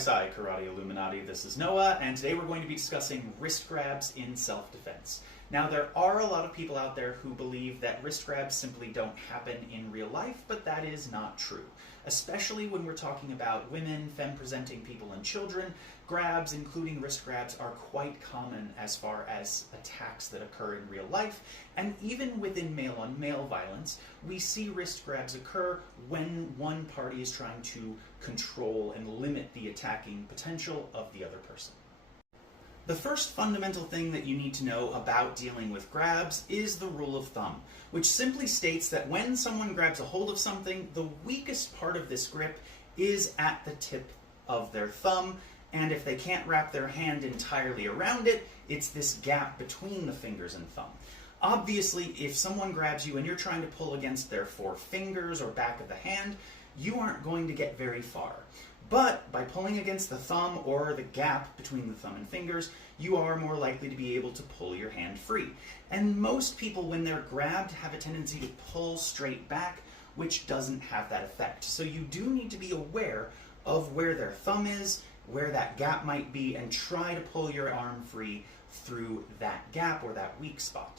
Psi Karate Illuminati, this is Noah, and today we're going to be discussing wrist grabs in self-defense. Now, there are a lot of people out there who believe that wrist grabs simply don't happen in real life, but that is not true. Especially when we're talking about women, femme-presenting people, and children, grabs, including wrist grabs, are quite common as far as attacks that occur in real life. And even within male-on-male violence, we see wrist grabs occur when one party is trying to control and limit the attacking potential of the other person. The first fundamental thing that you need to know about dealing with grabs is the rule of thumb, which simply states that when someone grabs a hold of something, the weakest part of this grip is at the tip of their thumb, and if they can't wrap their hand entirely around it, it's this gap between the fingers and thumb. Obviously, if someone grabs you and you're trying to pull against their four fingers or back of the hand, you aren't going to get very far. But by pulling against the thumb or the gap between the thumb and fingers, you are more likely to be able to pull your hand free. And most people, when they're grabbed, have a tendency to pull straight back, which doesn't have that effect. So you do need to be aware of where their thumb is, where that gap might be, and try to pull your arm free through that gap or that weak spot.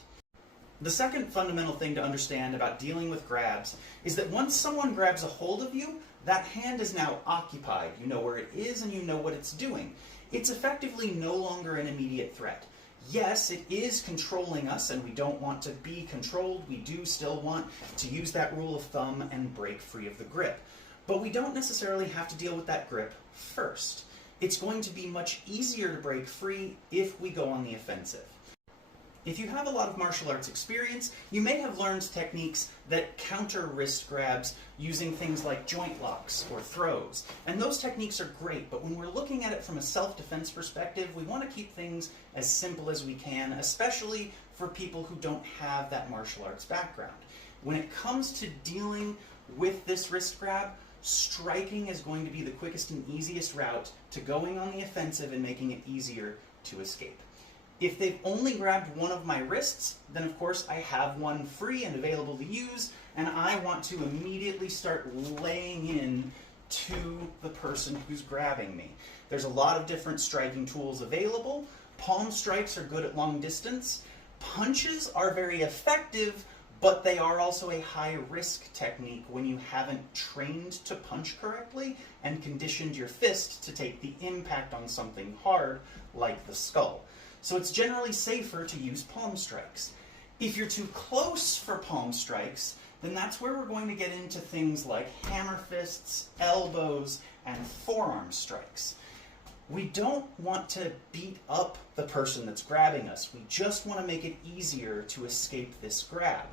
The second fundamental thing to understand about dealing with grabs is that once someone grabs a hold of you, that hand is now occupied. You know where it is and you know what it's doing. It's effectively no longer an immediate threat. Yes, it is controlling us and we don't want to be controlled. We do still want to use that rule of thumb and break free of the grip. But we don't necessarily have to deal with that grip first. It's going to be much easier to break free if we go on the offensive. If you have a lot of martial arts experience, you may have learned techniques that counter wrist grabs using things like joint locks or throws. And those techniques are great, but when we're looking at it from a self-defense perspective, we want to keep things as simple as we can, especially for people who don't have that martial arts background. When it comes to dealing with this wrist grab, striking is going to be the quickest and easiest route to going on the offensive and making it easier to escape. If they've only grabbed one of my wrists, then of course I have one free and available to use, and I want to immediately start laying in to the person who's grabbing me. There's a lot of different striking tools available. Palm strikes are good at long distance. Punches are very effective, but they are also a high-risk technique when you haven't trained to punch correctly and conditioned your fist to take the impact on something hard, like the skull. So it's generally safer to use palm strikes. If you're too close for palm strikes, then that's where we're going to get into things like hammer fists, elbows, and forearm strikes. We don't want to beat up the person that's grabbing us. We just want to make it easier to escape this grab.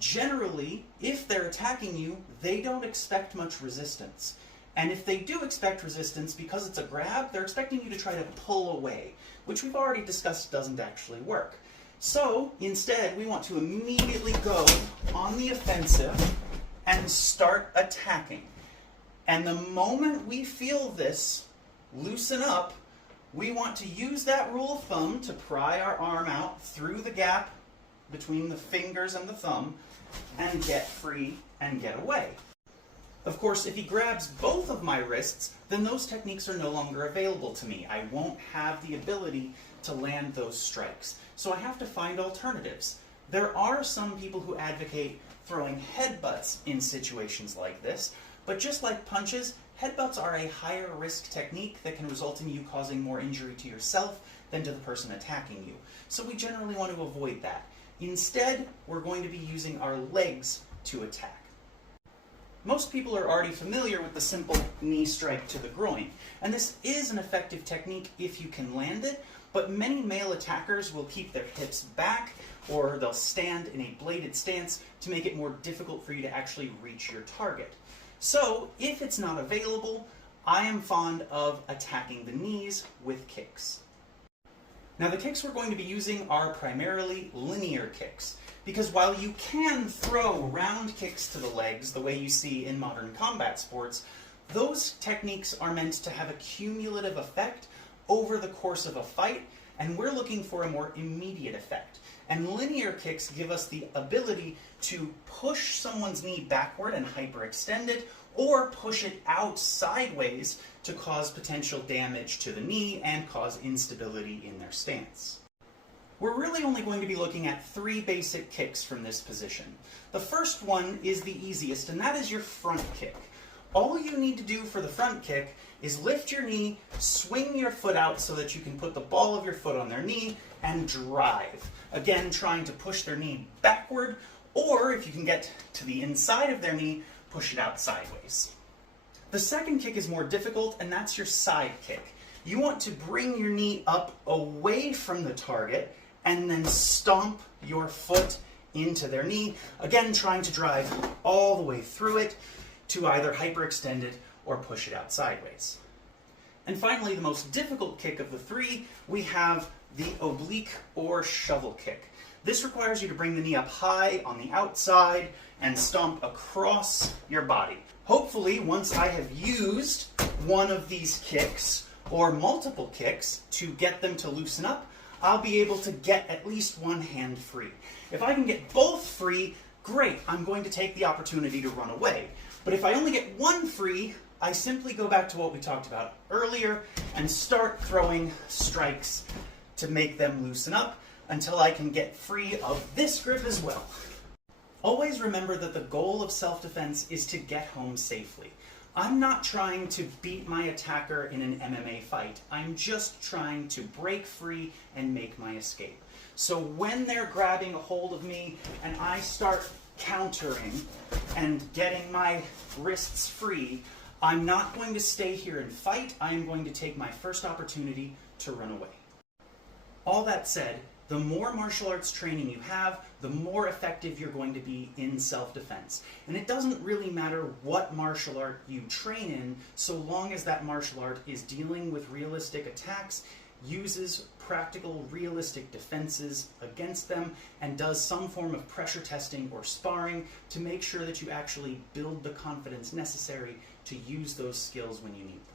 Generally, if they're attacking you, they don't expect much resistance. And if they do expect resistance, because it's a grab, they're expecting you to try to pull away, which we've already discussed doesn't actually work. So, instead, we want to immediately go on the offensive and start attacking. And the moment we feel this loosen up, we want to use that rule of thumb to pry our arm out through the gap between the fingers and the thumb and get free and get away. Of course, if he grabs both of my wrists, then those techniques are no longer available to me. I won't have the ability to land those strikes. So I have to find alternatives. There are some people who advocate throwing headbutts in situations like this, but just like punches, headbutts are a higher risk technique that can result in you causing more injury to yourself than to the person attacking you. So we generally want to avoid that. Instead, we're going to be using our legs to attack. Most people are already familiar with the simple knee strike to the groin, and this is an effective technique if you can land it, but many male attackers will keep their hips back or they'll stand in a bladed stance to make it more difficult for you to actually reach your target. So, if it's not available, I am fond of attacking the knees with kicks. Now, the kicks we're going to be using are primarily linear kicks, because while you can throw round kicks to the legs the way you see in modern combat sports, those techniques are meant to have a cumulative effect over the course of a fight, and we're looking for a more immediate effect. And linear kicks give us the ability to push someone's knee backward and hyperextend it, or push it out sideways to cause potential damage to the knee and cause instability in their stance. We're really only going to be looking at 3 basic kicks from this position. The first one is the easiest, and that is your front kick. All you need to do for the front kick is lift your knee, swing your foot out so that you can put the ball of your foot on their knee, and drive. Again, trying to push their knee backward, or if you can get to the inside of their knee, push it out sideways. The second kick is more difficult, and that's your side kick. You want to bring your knee up away from the target and then stomp your foot into their knee, again trying to drive all the way through it to either hyperextend it or push it out sideways. And finally, the most difficult kick of the 3, we have the oblique or shovel kick. This requires you to bring the knee up high on the outside and stomp across your body. Hopefully, once I have used one of these kicks or multiple kicks to get them to loosen up, I'll be able to get at least one hand free. If I can get both free, great, I'm going to take the opportunity to run away. But if I only get one free, I simply go back to what we talked about earlier and start throwing strikes to make them loosen up until I can get free of this grip as well. Always remember that the goal of self-defense is to get home safely. I'm not trying to beat my attacker in an MMA fight. I'm just trying to break free and make my escape. So when they're grabbing a hold of me and I start countering and getting my wrists free, I'm not going to stay here and fight. I am going to take my first opportunity to run away. All that said, the more martial arts training you have, the more effective you're going to be in self-defense. And it doesn't really matter what martial art you train in, so long as that martial art is dealing with realistic attacks, uses practical, realistic defenses against them, and does some form of pressure testing or sparring to make sure that you actually build the confidence necessary to use those skills when you need them.